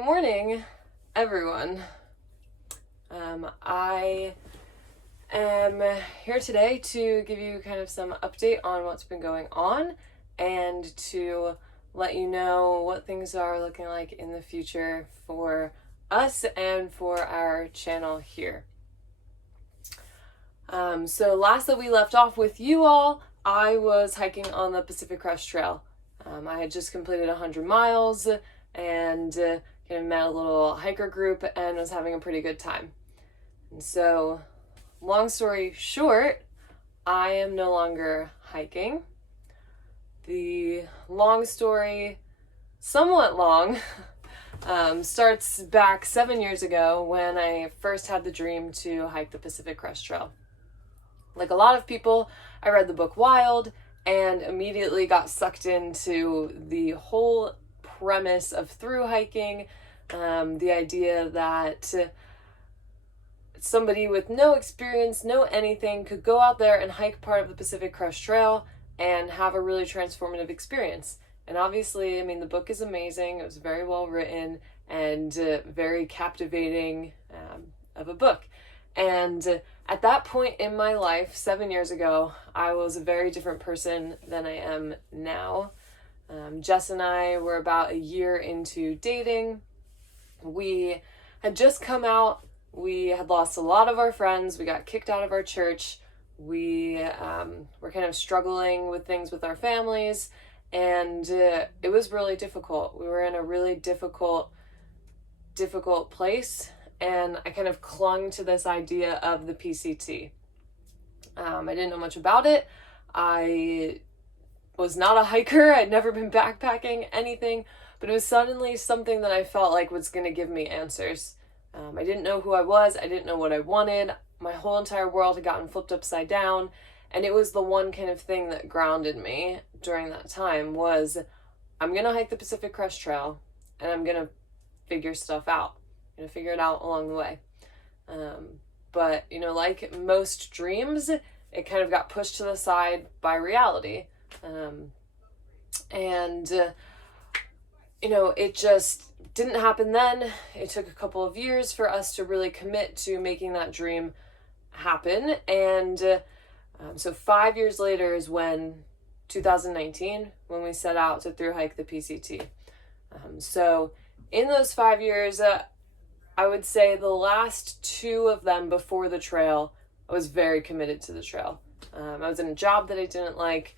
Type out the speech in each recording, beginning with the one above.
Good morning, everyone. I am here today to give you kind of some update on what's been going on and to let you know what things are looking like in the future for us and for our channel here. So last that we left off with you all, I was hiking on the Pacific Crest Trail. I had just completed 100 miles and kind of met a little hiker group and was having a pretty good time. And so, long story short, I am no longer hiking. The long story, somewhat long, starts back 7 years ago when I first had the dream to hike the Pacific Crest Trail. Like a lot of people, I read the book Wild and immediately got sucked into the whole premise of through hiking, the idea that somebody with no experience, no anything, could go out there and hike part of the Pacific Crest Trail and have a really transformative experience. And obviously, I mean, the book is amazing. It was very well written and very captivating of a book. And at that point in my life, 7 years ago, I was a very different person than I am now. Jess and I were about a year into dating. We had just come out. We had lost a lot of our friends. We got kicked out of our church. We were kind of struggling with things with our families. And it was really difficult. We were in a really difficult place. And I kind of clung to this idea of the PCT. I didn't know much about it. I was not a hiker. I'd never been backpacking, anything. But it was suddenly something that I felt like was going to give me answers. I didn't know who I was. I didn't know what I wanted. My whole entire world had gotten flipped upside down. And it was the one kind of thing that grounded me during that time was, I'm going to hike the Pacific Crest Trail and I'm going to figure stuff out. I'm going to figure it out along the way. But, like most dreams, it kind of got pushed to the side by reality. It just didn't happen then. It took a couple of years for us to really commit to making that dream happen. And so 5 years later is 2019, when we set out to through hike the PCT. So in those 5 years, I would say the last 2 of them before the trail, I was very committed to the trail. I was in a job that I didn't like.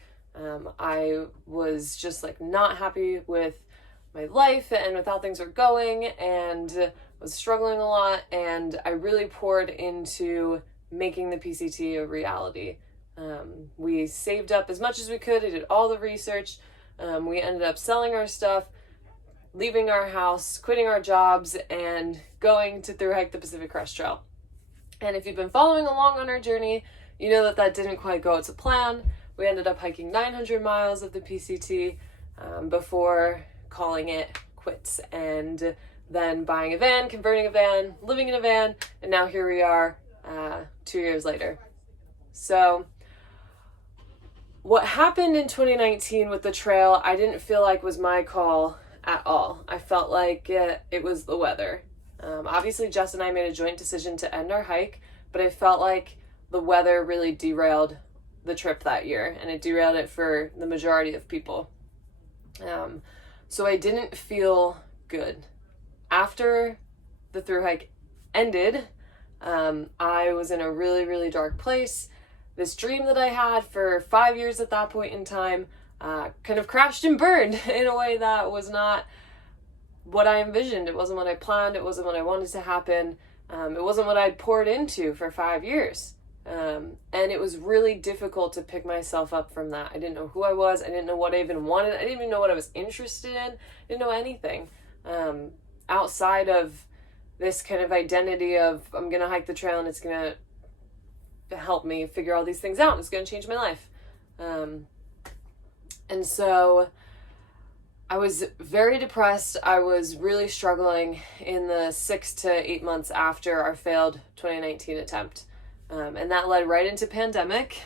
I was just not happy with my life and with how things were going and was struggling a lot. And I really poured into making the PCT a reality. We saved up as much as we could. I did all the research. We ended up selling our stuff, leaving our house, quitting our jobs, and going to through hike the Pacific Crest Trail. And if you've been following along on our journey, you know that didn't quite go to plan. We ended up hiking 900 miles of the PCT before calling it quits, and then buying a van, converting a van, living in a van, and now here we are 2 years later. So what happened in 2019 with the trail, I didn't feel like was my call at all. I felt like it was the weather. Obviously, Jess and I made a joint decision to end our hike, but I felt like the weather really derailed the trip that year, and it derailed it for the majority of people. So I didn't feel good. After the through hike ended, I was in a really, really dark place. This dream that I had for 5 years at that point in time kind of crashed and burned in a way that was not what I envisioned. It wasn't what I planned. It wasn't what I wanted to happen. It wasn't what I'd poured into for 5 years. And it was really difficult to pick myself up from that. I didn't know who I was. I didn't know what I even wanted. I didn't even know what I was interested in. I didn't know anything outside of this kind of identity of I'm going to hike the trail and it's going to help me figure all these things out. It's going to change my life. And so I was very depressed. I was really struggling in the 6 to 8 months after our failed 2019 attempt. And that led right into pandemic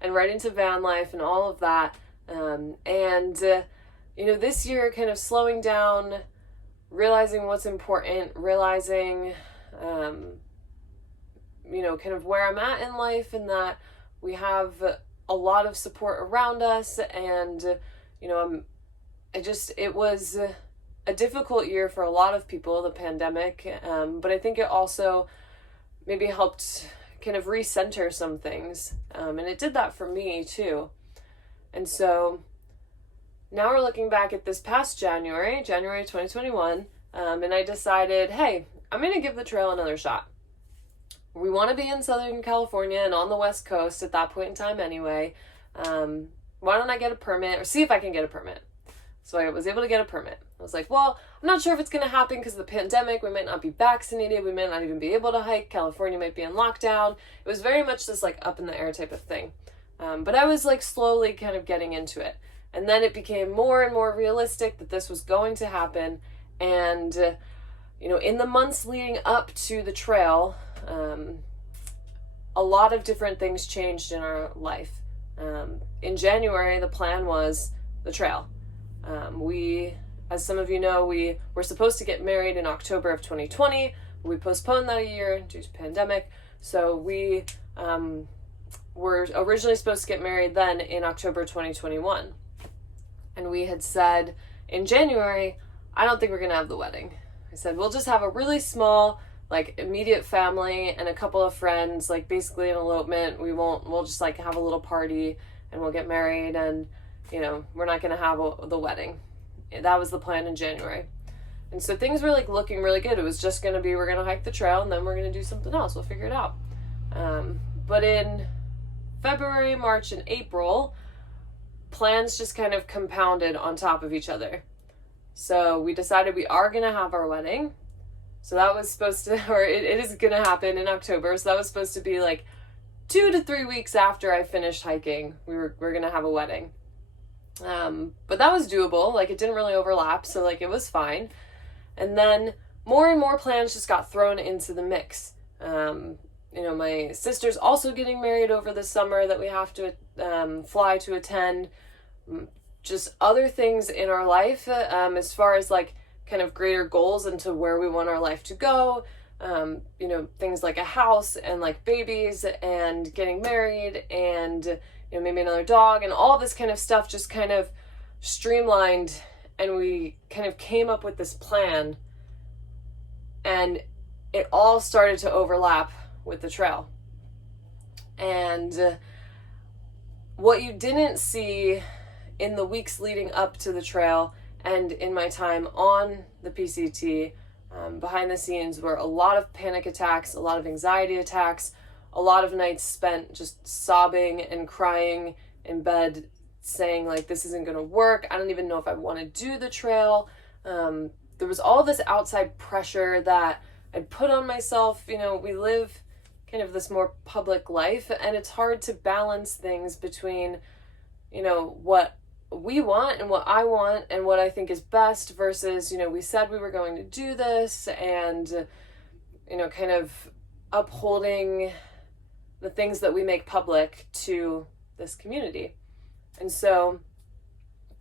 and right into Vanlife and all of that. This year kind of slowing down realizing what's important, realizing, kind of where I'm at in life, and that we have a lot of support around us. And, it was a difficult year for a lot of people, the pandemic. But I think it also maybe helped kind of recenter some things. And it did that for me too. And so now we're looking back at this past January 2021, and I decided, hey, I'm going to give the trail another shot. We want to be in Southern California and on the West Coast at that point in time anyway. Why don't I get a permit, or see if I can get a permit? So I was able to get a permit. I was like, well, I'm not sure if it's going to happen because of the pandemic. We might not be vaccinated. We might not even be able to hike. California might be in lockdown. It was very much this like up in the air type of thing. But I was like slowly kind of getting into it. And then it became more and more realistic that this was going to happen. And, in the months leading up to the trail, a lot of different things changed in our life. In January, the plan was the trail. We, as some of you know, we were supposed to get married in October of 2020. We postponed that a year due to pandemic. So we were originally supposed to get married then in October 2021. And we had said in January, I don't think we're going to have the wedding. I said, we'll just have a really small, like immediate family and a couple of friends, like basically an elopement. We'll just like have a little party and we'll get married, and, we're not going to have the wedding. That was the plan in January. And so things were like looking really good. It was just going to be, we're going to hike the trail and then we're going to do something else. We'll figure it out. But in February, March, and April, plans just kind of compounded on top of each other. So we decided we are going to have our wedding. So that was supposed to, or it is going to happen in October. So that was supposed to be like 2 to 3 weeks after I finished hiking. We're going to have a wedding. But that was doable. Like it didn't really overlap. So like it was fine. And then more and more plans just got thrown into the mix. My sister's also getting married over the summer that we have to fly to attend. Just other things in our life, as far as like kind of greater goals into where we want our life to go. Things like a house and like babies and getting married and, maybe another dog, and all this kind of stuff just kind of streamlined, and we kind of came up with this plan, and it all started to overlap with the trail. And what you didn't see in the weeks leading up to the trail and in my time on the PCT, behind the scenes, were a lot of panic attacks, a lot of anxiety attacks, a lot of nights spent just sobbing and crying in bed, saying like, this isn't going to work. I don't even know if I want to do the trail. There was all this outside pressure that I'd put on myself. We live kind of this more public life, and it's hard to balance things between, what we want and what I want and what I think is best versus, we said we were going to do this, and, kind of upholding the things that we make public to this community. And so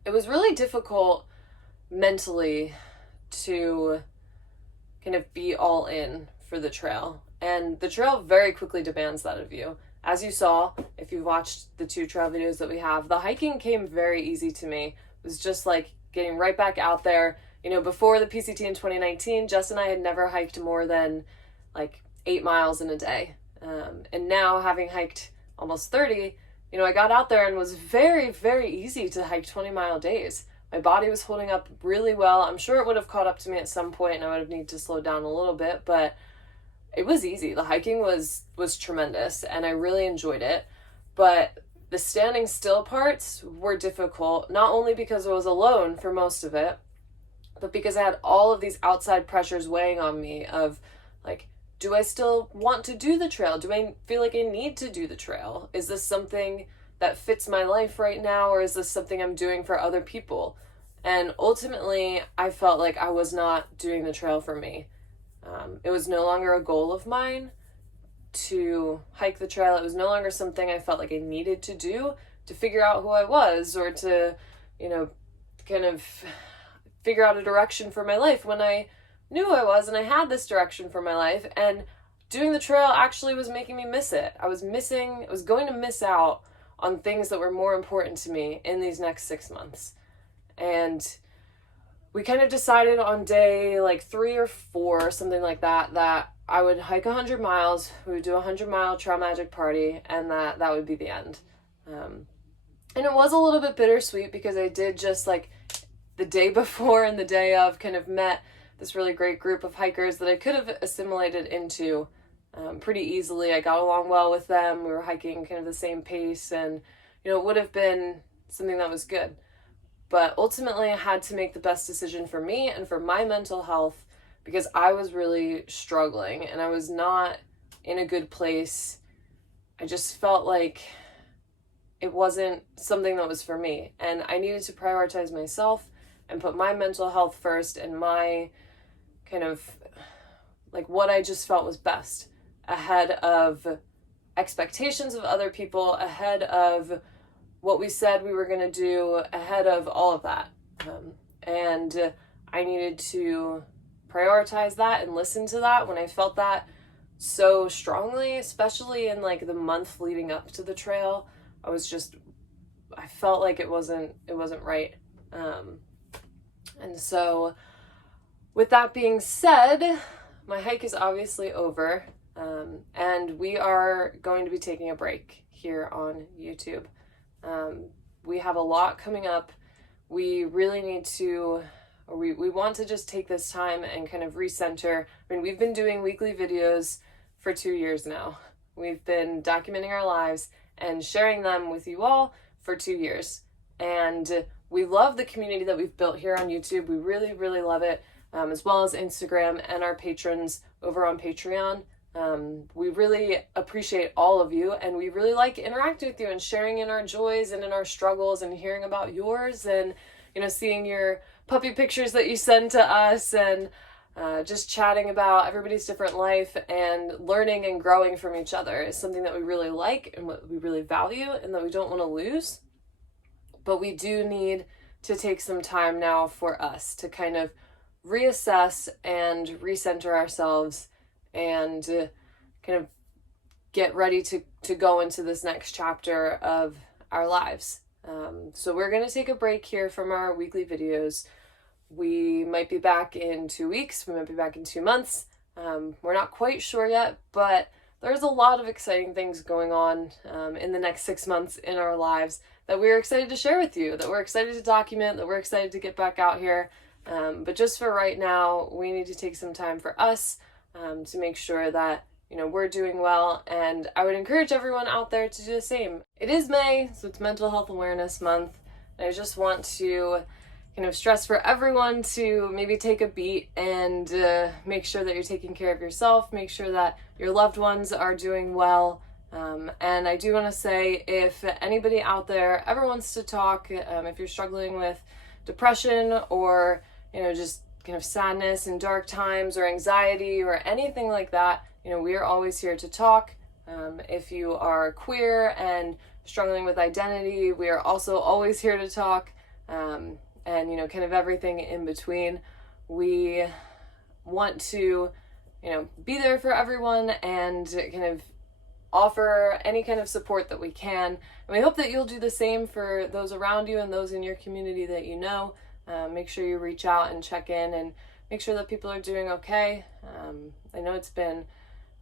it was really difficult mentally to kind of be all in for the trail. And the trail very quickly demands that of you. As you saw, if you watched the 2 trail videos that we have, the hiking came very easy to me. It was just like getting right back out there. Before the PCT in 2019, Jess and I had never hiked more than like 8 miles in a day. And now, having hiked almost 30, I got out there and was very, very easy to hike 20-mile days. My body was holding up really well. I'm sure it would have caught up to me at some point and I would have needed to slow down a little bit, but it was easy. The hiking was tremendous and I really enjoyed it. But the standing still parts were difficult, not only because I was alone for most of it, but because I had all of these outside pressures weighing on me of like, do I still want to do the trail? Do I feel like I need to do the trail? Is this something that fits my life right now, or is this something I'm doing for other people? And ultimately, I felt like I was not doing the trail for me. It was no longer a goal of mine to hike the trail. It was no longer something I felt like I needed to do to figure out who I was, or to, kind of figure out a direction for my life when I knew I was and I had this direction for my life, and doing the trail actually was making me miss it. I was going to miss out on things that were more important to me in these next 6 months. And we kind of decided on day like 3 or 4, something like that, that I would hike 100 miles, we would do a 100-mile Trail Magic party, and that would be the end. And it was a little bit bittersweet because I did just like the day before and the day of kind of met this really great group of hikers that I could have assimilated into pretty easily. I got along well with them. We were hiking kind of the same pace, and it would have been something that was good. But ultimately I had to make the best decision for me and for my mental health, because I was really struggling and I was not in a good place. I just felt like it wasn't something that was for me, and I needed to prioritize myself and put my mental health first and my kind of like what I just felt was best ahead of expectations of other people, ahead of what we said we were going to do, ahead of all of that. And I needed to prioritize that and listen to that when I felt that so strongly, especially in like the month leading up to the trail. I felt like it wasn't right. And so with that being said, my hike is obviously over, and we are going to be taking a break here on YouTube. We have a lot coming up. We really need to, or we want to just take this time and kind of recenter. I mean, we've been doing weekly videos for 2 years now. We've been documenting our lives and sharing them with you all for 2 years. And we love the community that we've built here on YouTube. We really, really love it, as well as Instagram and our patrons over on Patreon. We really appreciate all of you, and we really like interacting with you and sharing in our joys and in our struggles and hearing about yours, and seeing your puppy pictures that you send to us, and just chatting about everybody's different life and learning and growing from each other is something that we really like and what we really value and that we don't want to lose. But we do need to take some time now for us to kind of reassess and recenter ourselves and kind of get ready to go into this next chapter of our lives. So we're going to take a break here from our weekly videos. We might be back in 2 weeks. We might be back in 2 months. We're not quite sure yet, but there's a lot of exciting things going on in the next 6 months in our lives that we're excited to share with you, that we're excited to document, that we're excited to get back out here. But just for right now, we need to take some time for us to make sure that we're doing well, and I would encourage everyone out there to do the same. It is May, so it's Mental Health Awareness Month, and I just want to kind of stress for everyone to maybe take a beat and make sure that you're taking care of yourself, make sure that your loved ones are doing well. And I do want to say, if anybody out there ever wants to talk, if you're struggling with depression or just kind of sadness and dark times or anxiety or anything like that, we are always here to talk. If you are queer and struggling with identity, we are also always here to talk. And kind of everything in between. We want to be there for everyone and kind of offer any kind of support that we can, and we hope that you'll do the same for those around you and those in your community that make sure you reach out and check in and make sure that people are doing okay. I know it's been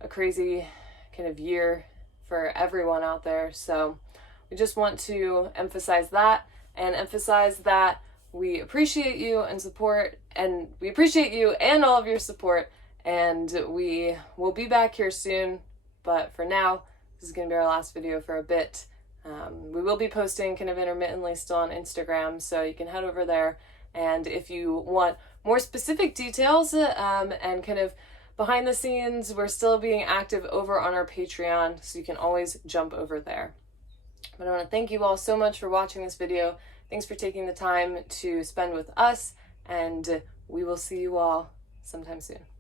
a crazy kind of year for everyone out there, so we just want to emphasize that and emphasize that we appreciate you and support, and we appreciate you and all of your support, and we will be back here soon. But for now, this is going to be our last video for a bit. We will be posting kind of intermittently still on Instagram, so you can head over there. And if you want more specific details and kind of behind the scenes, we're still being active over on our Patreon, so you can always jump over there. But I want to thank you all so much for watching this video. Thanks for taking the time to spend with us, and we will see you all sometime soon.